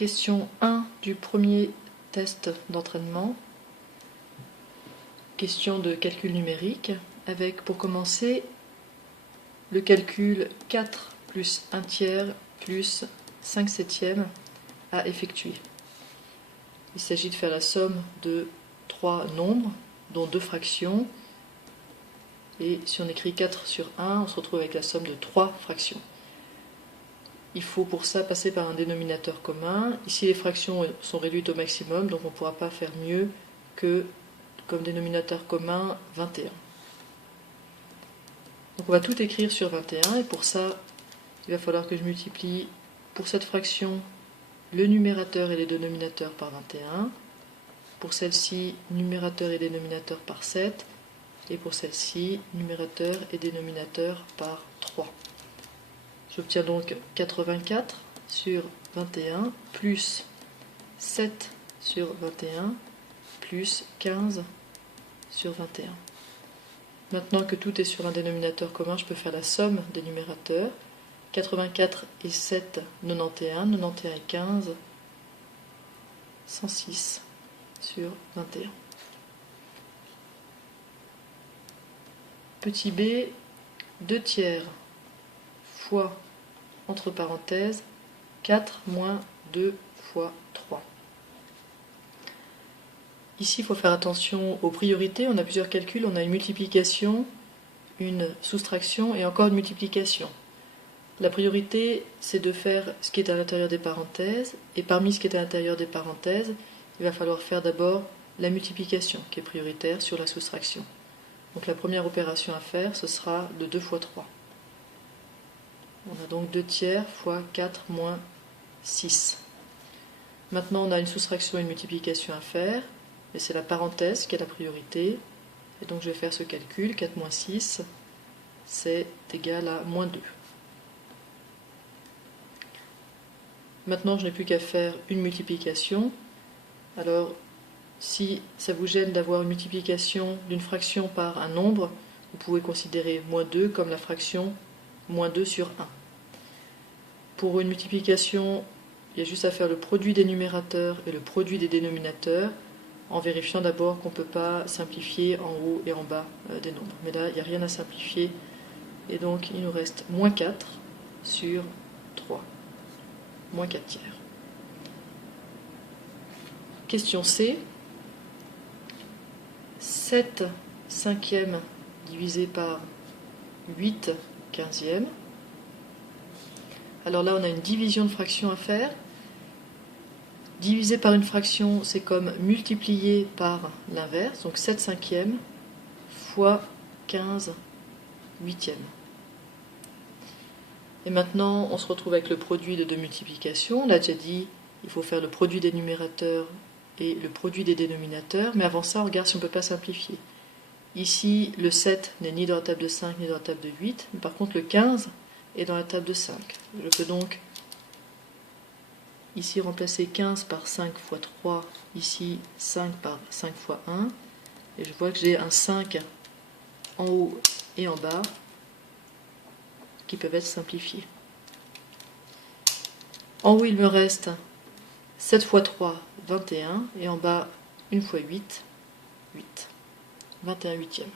Question 1 du premier test d'entraînement. Question de calcul numérique avec pour commencer le calcul 4 plus 1 tiers plus 5 septièmes à effectuer. Il s'agit de faire la somme de 3 nombres, dont 2 fractions. Et si on écrit 4 sur 1, on se retrouve avec la somme de 3 fractions. Il faut pour ça passer par un dénominateur commun. Ici, les fractions sont réduites au maximum, donc on ne pourra pas faire mieux que comme dénominateur commun 21. Donc on va tout écrire sur 21, et pour ça, il va falloir que je multiplie pour cette fraction le numérateur et les dénominateurs par 21, pour celle-ci, numérateur et dénominateur par 7, et pour celle-ci, numérateur et dénominateur par 3. J'obtiens donc 84 sur 21 plus 7 sur 21 plus 15 sur 21. Maintenant que tout est sur un dénominateur commun, je peux faire la somme des numérateurs. 84 et 7, 91, 91 et 15, 106 sur 21. Petit b, 2 tiers fois, entre parenthèses, 4 moins 2 fois 3. Ici, il faut faire attention aux priorités. On a plusieurs calculs. On a une multiplication, une soustraction et encore une multiplication. La priorité, c'est de faire ce qui est à l'intérieur des parenthèses. Et parmi ce qui est à l'intérieur des parenthèses, il va falloir faire d'abord la multiplication, qui est prioritaire sur la soustraction. Donc la première opération à faire, ce sera le 2 fois 3. On a donc 2 tiers fois 4 moins 6. Maintenant, on a une soustraction et une multiplication à faire. Et c'est la parenthèse qui est la priorité. Et donc je vais faire ce calcul. 4 moins 6, c'est égal à moins 2. Maintenant, je n'ai plus qu'à faire une multiplication. Alors, si ça vous gêne d'avoir une multiplication d'une fraction par un nombre, vous pouvez considérer moins 2 comme la fraction moins 2 sur 1. Pour une multiplication, il y a juste à faire le produit des numérateurs et le produit des dénominateurs, en vérifiant d'abord qu'on ne peut pas simplifier en haut et en bas des nombres. Mais là, il n'y a rien à simplifier, et donc il nous reste moins 4 sur 3. Moins 4 tiers. Question C. 7 cinquièmes divisé par 8 quinzièmes. Alors là, on a une division de fraction à faire. Diviser par une fraction, c'est comme multiplier par l'inverse, donc 7 cinquièmes fois 15 huitièmes. Et maintenant, on se retrouve avec le produit de deux multiplications. On l'a déjà dit, il faut faire le produit des numérateurs et le produit des dénominateurs. Mais avant ça, on regarde si on ne peut pas simplifier. Ici, le 7 n'est ni dans la table de 5 ni dans la table de 8. Mais par contre, le 15 est dans la table de 5. Je peux donc ici remplacer 15 par 5 fois 3. Ici, 5 par 5 fois 1. Et je vois que j'ai un 5 en haut et en bas, qui peuvent être simplifiés. En haut, il me reste 7 fois 3, 21, et en bas, 1 fois 8, 8. 21 huitièmes.